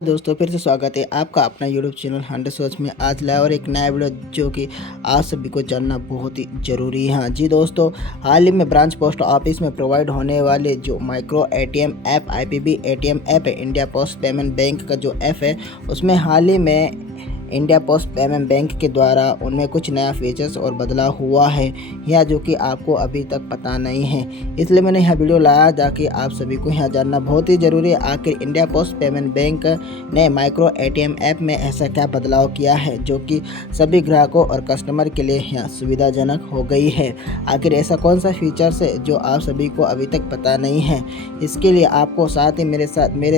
दोस्तों फिर से स्वागत है आपका अपना यूट्यूब चैनल हंड्रेड सोच में। आज लाया और एक नया वीडियो जो कि आप सभी को जानना बहुत ही ज़रूरी है। हाँ जी दोस्तों, हाल ही में ब्रांच पोस्ट ऑफिस में प्रोवाइड होने वाले जो micro ATM app IPB ATM app है, इंडिया पोस्ट पेमेंट बैंक का जो ऐप है, उसमें हाल ही में इंडिया पोस्ट पेमेंट बैंक के द्वारा उनमें कुछ नया फीचर्स और बदलाव हुआ है, या जो कि आपको अभी तक पता नहीं है। इसलिए मैंने यह वीडियो लाया ताकि आप सभी को यह जानना बहुत ही ज़रूरी है आखिर इंडिया पोस्ट पेमेंट बैंक ने माइक्रो एटीएम ऐप में ऐसा क्या बदलाव किया है जो कि सभी ग्राहकों और कस्टमर के लिए यह सुविधाजनक हो गई है। आखिर ऐसा कौन सा फीचर्स है जो आप सभी को अभी तक पता नहीं है। इसके लिए आपको साथ ही मेरे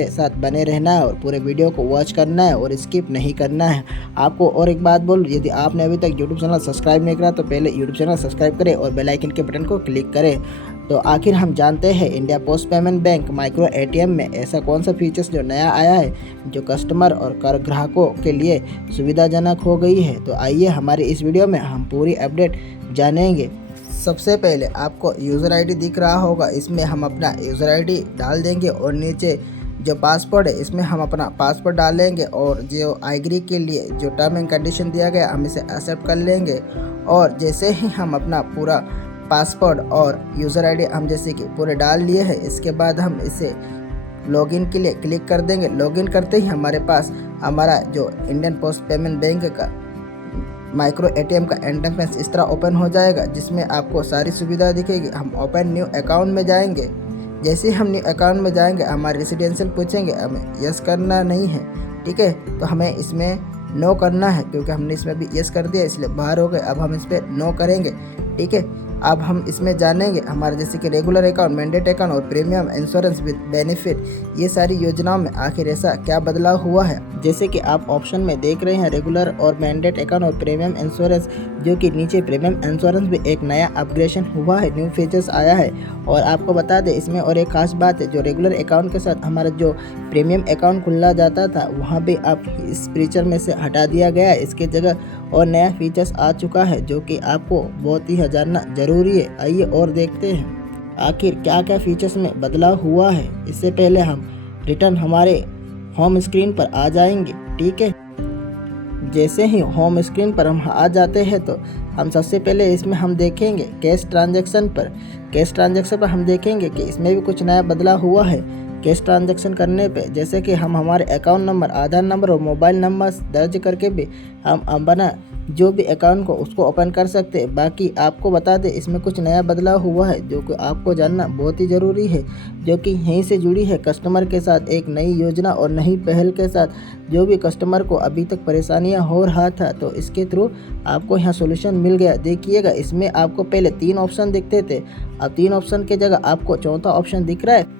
साथ बने रहना है और पूरे वीडियो को वॉच करना है और स्किप नहीं करना है। आपको और एक बात बोल, यदि आपने अभी तक यूट्यूब चैनल सब्सक्राइब नहीं करा तो पहले यूट्यूब चैनल सब्सक्राइब करें और बेल आइकन के बटन को क्लिक करें। तो आखिर हम जानते हैं India post payment bank micro ATM में ऐसा कौन सा फीचर्स जो नया आया है जो कस्टमर और कर ग्राहकों के लिए सुविधाजनक हो गई है। तो आइए हमारी इस वीडियो में हम पूरी अपडेट जानेंगे। सबसे पहले आपको यूज़र आईडी दिख रहा होगा, इसमें हम अपना यूज़र आईडी डाल देंगे और नीचे जो पासवर्ड है इसमें हम अपना पासवर्ड डालेंगे और जो एग्री के लिए जो टर्म एंड कंडीशन दिया गया हम इसे एक्सेप्ट कर लेंगे। और जैसे ही हम अपना पूरा पासवर्ड और यूज़र आईडी हम जैसे कि पूरे डाल लिए हैं, इसके बाद हम इसे लॉगिन के लिए क्लिक कर देंगे। लॉगिन करते ही हमारे पास हमारा जो इंडियन पोस्ट पेमेंट बैंक का माइक्रो एटीएम का इंटरफेस इस तरह ओपन हो जाएगा, जिसमें आपको सारी सुविधा दिखेगी। हम ओपन न्यू अकाउंट में जाएंगे। जैसे ही हम न्यू अकाउंट में जाएंगे हमारे रेसिडेंशियल पूछेंगे, हमें यस करना नहीं है, ठीक है, तो हमें इसमें नो करना है क्योंकि हमने इसमें भी यस कर दिया इसलिए बाहर हो गए। अब हम इस पर नो करेंगे, ठीक है। अब हम इसमें जानेंगे हमारे जैसे कि रेगुलर अकाउंट, मैंडेट अकाउंट और प्रीमियम इंश्योरेंस विद बेनिफिट, ये सारी योजनाओं में आखिर ऐसा क्या बदलाव हुआ है। जैसे कि आप ऑप्शन में देख रहे हैं रेगुलर और मैंडेट अकाउंट और प्रीमियम इंश्योरेंस, जो कि नीचे प्रीमियम इंश्योरेंस भी एक नया अपग्रेडेशन हुआ है, न्यू फीचर्स आया है। और आपको बता दें इसमें और एक खास बात है, जो रेगुलर अकाउंट के साथ हमारा जो प्रीमियम अकाउंट खुला जाता था वहाँ भी आप इस फीचर में से हटा दिया गया है। इसके जगह और नया फीचर्स आ चुका है जो कि आपको बहुत ही जानना ज़रूरी है। आइए और देखते हैं आखिर क्या क्या फीचर्स में बदलाव हुआ है। इससे पहले हम रिटर्न हमारे होम स्क्रीन पर आ जाएंगे, ठीक है। जैसे ही होम स्क्रीन पर हम आ जाते हैं तो हम सबसे पहले इसमें हम देखेंगे कैश ट्रांजैक्शन पर हम देखेंगे कि इसमें भी कुछ नया बदलाव हुआ है। कैश ट्रांजैक्शन करने पे जैसे कि हम हमारे अकाउंट नंबर, आधार नंबर और मोबाइल नंबर दर्ज करके भी हम अपना जो भी अकाउंट को उसको ओपन कर सकते हैं। बाकी आपको बता दें इसमें कुछ नया बदलाव हुआ है जो कि आपको जानना बहुत ही ज़रूरी है, जो कि यहीं से जुड़ी है कस्टमर के साथ एक नई योजना और नई पहल के साथ। जो भी कस्टमर को अभी तक परेशानियां हो रहा था तो इसके थ्रू आपको यहाँ सोल्यूशन मिल गया। देखिएगा इसमें आपको पहले 3 ऑप्शन दिखते थे, अब 3 ऑप्शन की जगह आपको चौथा ऑप्शन दिख रहा है।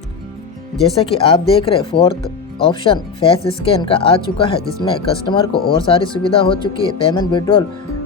जैसे कि आप देख रहे फोर्थ ऑप्शन फेस स्कैन का आ चुका है, जिसमें कस्टमर को और सारी सुविधा हो चुकी है। पेमेंट विड्रॉल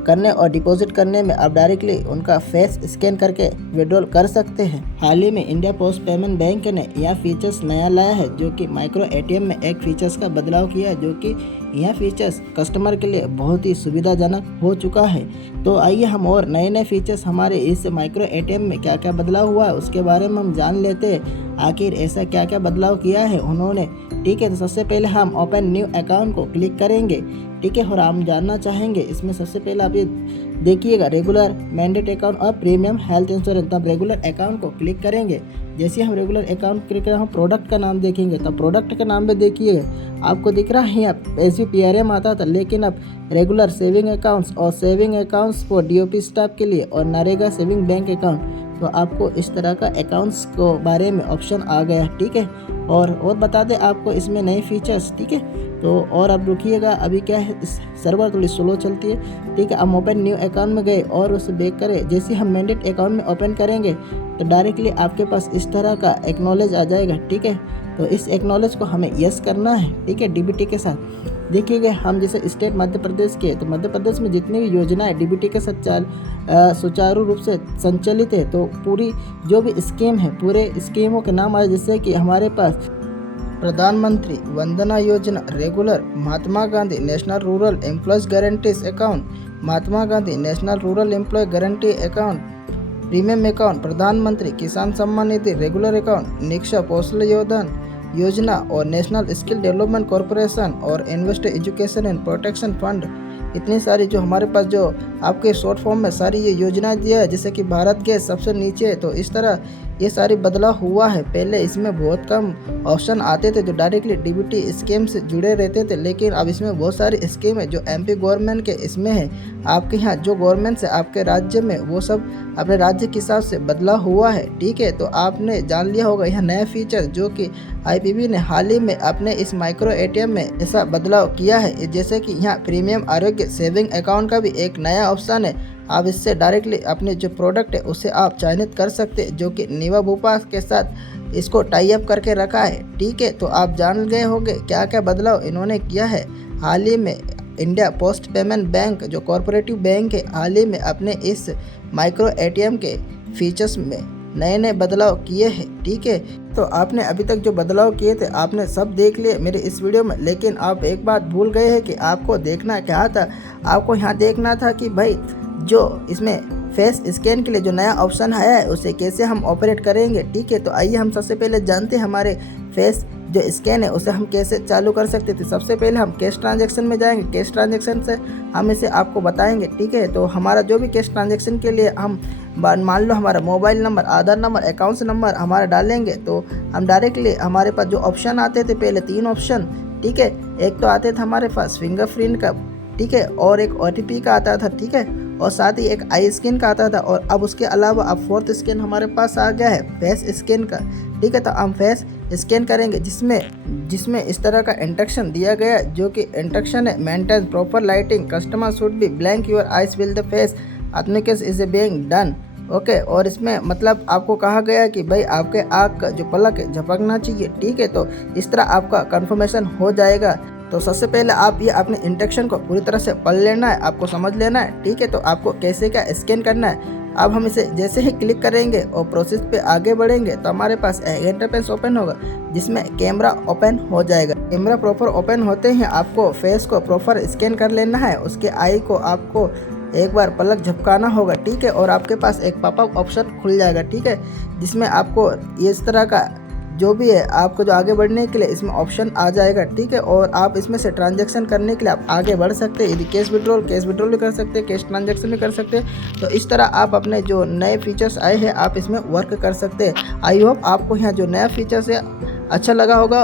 करने और डिपॉजिट करने में आप डायरेक्टली उनका फेस स्कैन करके विड्रॉल कर सकते हैं। हाल ही में इंडिया पोस्ट पेमेंट बैंक ने यह फीचर्स नया लाया है, जो कि माइक्रो एटीएम में एक फीचर्स का बदलाव किया है, जो कि यह फीचर्स कस्टमर के लिए बहुत ही सुविधाजनक हो चुका है। तो आइए हम और नए नए फीचर्स हमारे इस माइक्रो एटीएम में क्या क्या बदलाव हुआ है उसके बारे में हम जान लेते हैं। आखिर ऐसा क्या क्या बदलाव किया है उन्होंने, ठीक है। तो सबसे पहले हम ओपन न्यू अकाउंट को क्लिक करेंगे, ठीक है, और हम जानना चाहेंगे इसमें सबसे पहले आप ये देखिएगा रेगुलर, मैंडेट अकाउंट और प्रीमियम हेल्थ इंश्योरेंस। तो हम रेगुलर अकाउंट को क्लिक करेंगे। जैसे हम रेगुलर अकाउंट क्लिक करें हम प्रोडक्ट का नाम देखेंगे, तो प्रोडक्ट का नाम में देखिएगा आपको दिख रहा है यहाँ SBPRM आता था, लेकिन अब रेगुलर सेविंग अकाउंट्स और saving accounts for DOP staff के लिए और नरेगा सेविंग बैंक अकाउंट, तो आपको इस तरह का अकाउंट्स को बारे में ऑप्शन आ गया, ठीक है। और बता दें आपको इसमें नए फीचर्स, ठीक है। तो और अब रुकिएगा, अभी क्या है इस सर्वर थोड़ी स्लो चलती है, ठीक है। हम ओपन न्यू अकाउंट में गए और उसे बैक करें। जैसे हम मैंडेट अकाउंट में ओपन करेंगे तो डायरेक्टली आपके पास इस तरह का एक्नॉलेज आ जाएगा, ठीक है। तो इस एक्नॉलेज को हमें यस करना है, ठीक है, DBT के साथ। देखिएगा हम जैसे स्टेट मध्य प्रदेश के, तो मध्य प्रदेश में जितनी भी योजनाएं DBT के साथ सुचारू रूप से संचालित है, तो पूरी जो भी स्कीम है पूरे स्कीमों के नाम आए, जैसे कि हमारे पास प्रधानमंत्री वंदना योजना regular, Mahatma Gandhi national rural employees guarantees account, Mahatma Gandhi national rural employ guarantee account, premium account, प्रधानमंत्री किसान सम्मान निधि रेगुलर अकाउंट, निक्षा पोस्टल योजना, योजना और नेशनल स्किल डेवलपमेंट कॉरपोरेशन और investor education and protection fund, इतनी सारी जो हमारे पास जो आपके शॉर्ट फॉर्म में सारी ये योजनाएं दिया है, जैसे कि भारत गैस सबसे नीचे। तो इस तरह ये सारी बदलाव हुआ है। पहले इसमें बहुत कम ऑप्शन आते थे जो डायरेक्टली डीबीटी स्कीम से जुड़े रहते थे, लेकिन अब इसमें बहुत सारी स्कीम है जो एमपी गवर्नमेंट के इसमें है। आपके यहाँ जो गवर्नमेंट से आपके राज्य में वो सब अपने राज्य के हिसाब से बदलाव हुआ है, ठीक है। तो आपने जान लिया होगा यह नया फीचर जो कि आईपीबी ने हाल ही में अपने इस माइक्रो एटीएम में ऐसा बदलाव किया है, जैसे कि यहाँ प्रीमियम आरोग्य सेविंग अकाउंट का भी एक नया ऑप्शन है। आप इससे डायरेक्टली अपने जो प्रोडक्ट है उसे आप चयनित कर सकते हैं, जो कि निवा भूपा के साथ इसको टाई अप करके रखा है, ठीक है। तो आप जान गए होंगे क्या क्या बदलाव इन्होंने किया है। हाल ही में इंडिया पोस्ट पेमेंट बैंक जो कॉरपोरेटिव बैंक है, हाल ही में अपने इस माइक्रो एटीएम के फीचर्स में नए नए बदलाव किए हैं, ठीक है। तो आपने अभी तक जो बदलाव किए थे आपने सब देख लिए मेरे इस वीडियो में, लेकिन आप एक बात भूल गए हैं कि आपको देखना क्या था। आपको यहाँ देखना था कि भाई जो इसमें फेस स्कैन के लिए जो नया ऑप्शन आया है उसे कैसे हम ऑपरेट करेंगे, ठीक है। तो आइए हम सबसे पहले जानते हैं हमारे फेस जो स्कैन है उसे हम कैसे चालू कर सकते थे। सबसे पहले हम कैश ट्रांजैक्शन में जाएंगे, कैश ट्रांजैक्शन से हम इसे आपको बताएंगे, ठीक है। तो हमारा जो भी कैश ट्रांजैक्शन के लिए हम मान लो हमारा मोबाइल नंबर, आधार नंबर, अकाउंट्स नंबर हमारा डालेंगे, तो हम डायरेक्टली हमारे पास जो ऑप्शन आते थे पहले 3 ऑप्शन, ठीक है। एक तो आते थे हमारे पास फिंगरप्रिंट का, ठीक है, और एक OTP का आता था, ठीक है, और साथ ही एक आई स्कैन का आता था। और अब उसके अलावा अब 4th स्कैन हमारे पास आ गया है फेस स्कैन का, ठीक है। तो हम फेस स्कैन करेंगे जिसमें इस तरह का इंस्ट्रक्शन दिया गया है, जो कि इंस्ट्रक्शन है maintain proper lighting, customer should be blank your eyes will the face authentication is being done, okay. और इसमें मतलब आपको कहा गया है कि भाई आपके आँख का जो पलक है झपकना चाहिए, ठीक है। तो इस तरह आपका कंफर्मेशन हो जाएगा। तो सबसे पहले आप ये अपने इंस्ट्रक्शन को पूरी तरह से पढ़ लेना है, आपको समझ लेना है, ठीक है। तो आपको कैसे क्या स्कैन करना है, अब हम इसे जैसे ही क्लिक करेंगे और प्रोसेस पे आगे बढ़ेंगे तो हमारे पास इंटरफेस ओपन होगा जिसमें कैमरा ओपन हो जाएगा। कैमरा प्रॉपर ओपन होते ही आपको फेस को प्रॉपर स्कैन कर लेना है, उसके आई को आपको एक बार पलक झपकाना होगा, ठीक है। और आपके पास एक पॉपअप ऑप्शन खुल जाएगा, ठीक है, जिसमें आपको इस तरह का जो भी है आपको जो आगे बढ़ने के लिए इसमें ऑप्शन आ जाएगा, ठीक है। और आप इसमें से ट्रांजैक्शन करने के लिए आप आगे बढ़ सकते हैं। यदि कैश विड्रॉल भी कर सकते हैं, कैश ट्रांजैक्शन भी कर सकते हैं। तो इस तरह आप अपने जो नए फीचर्स आए हैं आप इसमें वर्क कर सकते हैं। आई होप आपको यहाँ जो नया फीचर्स है अच्छा लगा होगा।